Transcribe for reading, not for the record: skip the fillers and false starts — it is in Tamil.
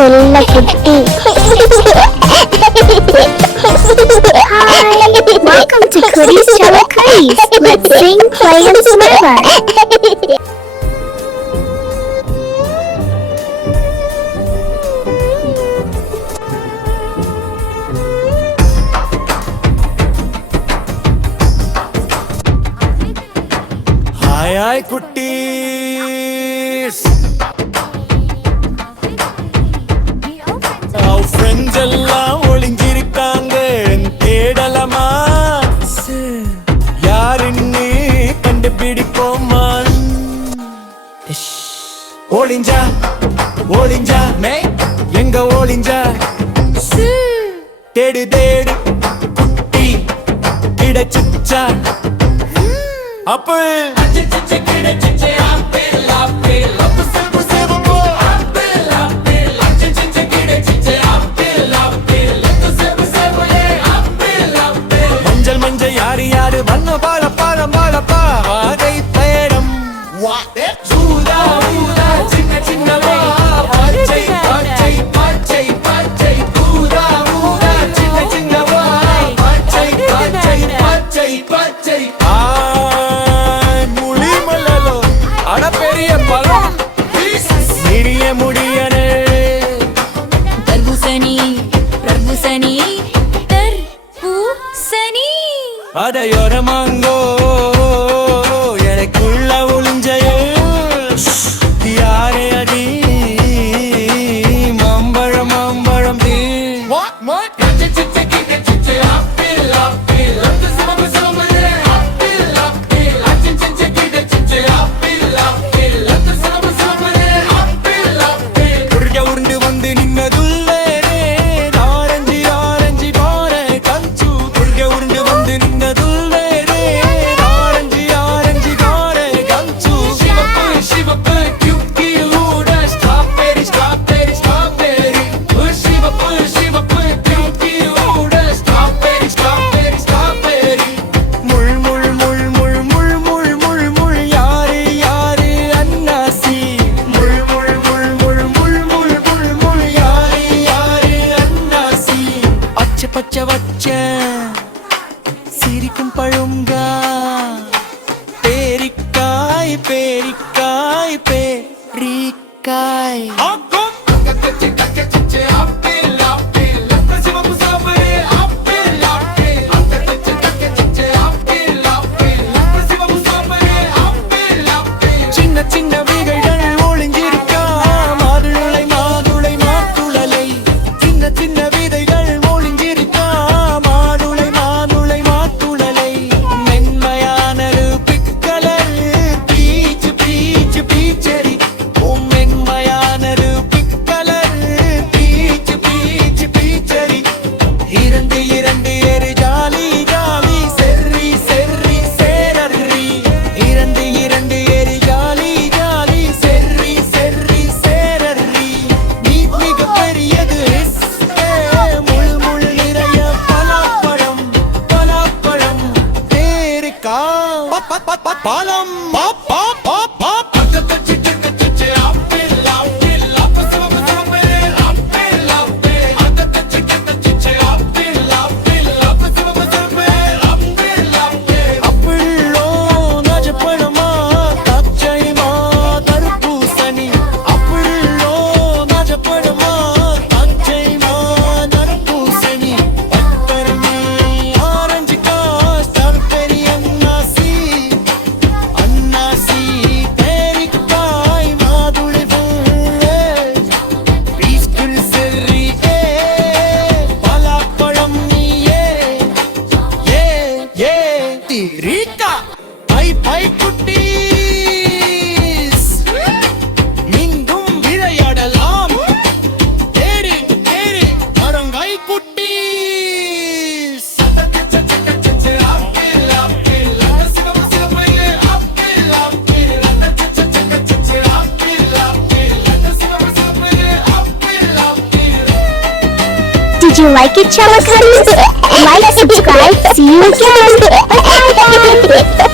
செல்ல குட்டி. Hi, welcome to Kudi's Channel Kudis. Let's sing, play and smother. Hi, hi, Kudis. Our friends எல்லாம் ஒளிஞ்சிருக்காங்க, தேடலாமா? யாருன்னு கண்டுபிடிப்போமா? ஒளிஞ்சா ஒளிஞ்சா எங்க ஒளிஞ்சா? தேடு தேடு குட்டி கிடைச்சிச்சா? Apple கிடைச்சிச்சே ஆப்பிள் ஆப்பிள் அப்ப சேவு சேவு ஆப்பிள் ஆப்பிள் கிடைச்சிச்சே ஆப்பிள் ஆப்பிள் அப்ப சேவு சேவு ஆப்பிள் ஆப்பிள் மஞ்சள் மஞ்சள் யாரு யாரு வண்ண பால பாலம் பாலப்பா வாகை பயணம் ஊதா ஊதா சின்ன சின்னவா பச்சை பச்சை பச்சை பச்சை ஊதா ஊதா சின்ன சின்னவா பச்சை பச்சை பச்சை பச்சை முடியனே தர்பூசணி தர்பூசணி தர்பூசணி அதையோர மாங்கோ எனக்குள்ள ஒளிஞ்சையோ யாரே அடி மாம்பழம் மாம்பழம் தீ பச்சை வச்ச சிரிக்கும் பழுங்கா பேரிக்காய் பேரிக்காய் பேரிக்காய் சின்ன சின்ன வீகைகள் ஒளிஞ்சிருக்கா மாதுளை மாதுளை மாத்துளலை சின்ன சின்ன விதைகள் பாலம் pop pop pop pop Rika, bye bye Kudis. Mingum vidayadalam. Teri teri marangai Kudis. Apple apple, sivam sivaye apple apple. Apple apple, sivam sivaye apple apple. Did you like it, Channel Kudis? Like, subscribe, see you again. Bye.